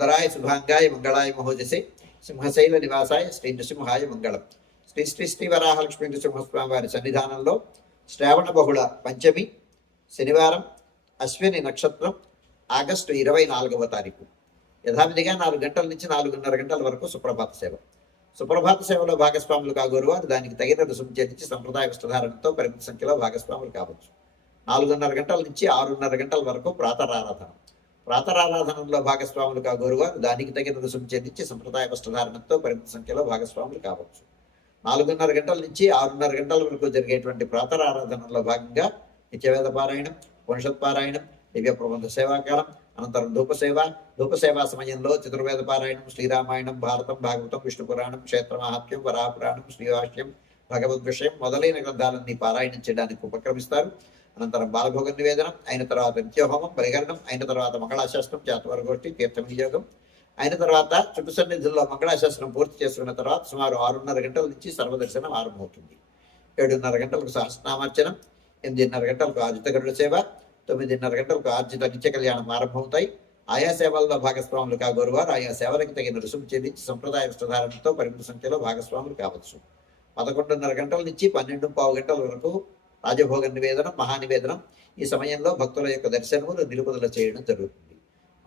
సుందరాయ శుభాంగాయ మంగళాయ మహోజసే సింహశైల నివాసాయ శ్రీ నృసింహాయ మంగళం శ్రీ శ్రీ శ్రీ వరాహలక్ష్మీ నృసింహస్వామి వారి సన్నిధానంలో శ్రావణ బహుళ పంచమి శనివారం అశ్విని నక్షత్రం ఆగస్టు ఇరవై నాలుగవ తారీఖు యథావిధిగా నాలుగు గంటల నుంచి నాలుగున్నర గంటల వరకు సుప్రభాత సేవ సుప్రభాత సేవలో భాగస్వాములు కాగోరువారు దానికి తగిన రుసుము చెల్లించి సంప్రదాయ వస్త్రధారణతో పరిమిత సంఖ్యలో భాగస్వాములు కావచ్చు నాలుగున్నర గంటల నుంచి ఆరున్నర గంటల వరకు ప్రాతరారాధన ప్రాతరారాధనలో భాగస్వాములు కాగోరు దానికి తగిన రుసుము చెల్లించి సంప్రదాయ వస్త్రధారణతో పరిమిత సంఖ్యలో భాగస్వాములు కావచ్చు. నాలుగున్నర గంటల నుంచి ఆరున్నర గంటల వరకు జరిగేటువంటి ప్రాతరారాధనలో భాగంగా నిత్యవేద పారాయణం ఉపనిషత్ పారాయణం దివ్య ప్రబంధ సేవాకాలం అనంతరం ధూపసేవ ధూపసేవా సమయంలో చతుర్వేద పారాయణం శ్రీరామాయణం భారతం భాగవతం విష్ణు పురాణం క్షేత్ర మహాత్మ్యం వరాపురాణం శ్రీవాష్యం భగవద్ విషయం మొదలైన గ్రంథాలన్నీ పారాయణం చేయడానికి ఉపక్రమిస్తారు. అనంతరం బాలభోగ నివేదనం అయిన తర్వాత నిత్యహోమం పరిహరణం అయిన తర్వాత మంగళాశాస్త్రం జాతవరగోష్ఠి తీర్థ వినియోగం అయిన తర్వాత చుట్టు సన్నిధుల్లో మంగళాశాస్త్రం పూర్తి చేసుకున్న తర్వాత సుమారు ఆరున్నర గంటల నుంచి సర్వదర్శనం ఆరంభమవుతుంది. ఏడున్నర గంటలకు సహస్రనామార్చనం ఎనిమిదిన్నర గంటలకు ఆర్జిత గరుడ సేవ తొమ్మిదిన్నర గంటలకు ఆర్జిత నిత్య కళ్యాణం ఆరంభమవుతాయి. ఆయా సేవల్లో భాగస్వాములు కాగోరువారు ఆయా సేవలకు తగిన రుసుము చెల్లించి సంప్రదాయ వస్త్రధారణతో పరిమిత సంఖ్యలో భాగస్వాములు కావచ్చు. పదకొండున్నర గంటల నుంచి పన్నెండు పావు గంటల వరకు రాజభోగ నివేదనం మహానివేదనం ఈ సమయంలో భక్తుల యొక్క దర్శనములు నిలుపుదల చేయడం జరుగుతుంది.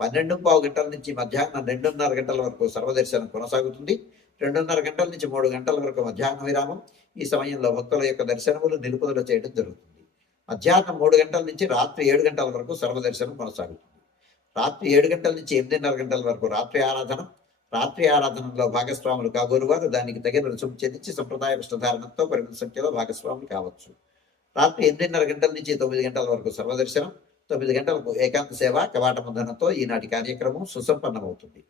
పన్నెండు పావు గంటల నుంచి మధ్యాహ్నం రెండున్నర గంటల వరకు సర్వదర్శనం కొనసాగుతుంది. రెండున్నర గంటల నుంచి మూడు గంటల వరకు మధ్యాహ్న విరామం ఈ సమయంలో భక్తుల యొక్క దర్శనములు నిలుపుదల చేయడం జరుగుతుంది. మధ్యాహ్నం మూడు గంటల నుంచి రాత్రి ఏడు గంటల వరకు సర్వదర్శనం కొనసాగుతుంది. రాత్రి ఏడు గంటల నుంచి ఎనిమిదిన్నర గంటల వరకు రాత్రి ఆరాధన రాత్రి ఆరాధనలో భాగస్వాములు కాబోరు వారు దానికి తగిన రుసుము చెల్లించి సంప్రదాయ వస్త్రధారణతో పరిమిత సంఖ్యలో భాగస్వాములు కావచ్చు. రాత్రి ఎనిమిదిన్నర గంటల నుంచి తొమ్మిది గంటల వరకు సర్వదర్శనం తొమ్మిది గంటలకు ఏకాంత సేవ కవాట ముందనతో ఈనాటి కార్యక్రమం సుసంపన్నమవుతుంది.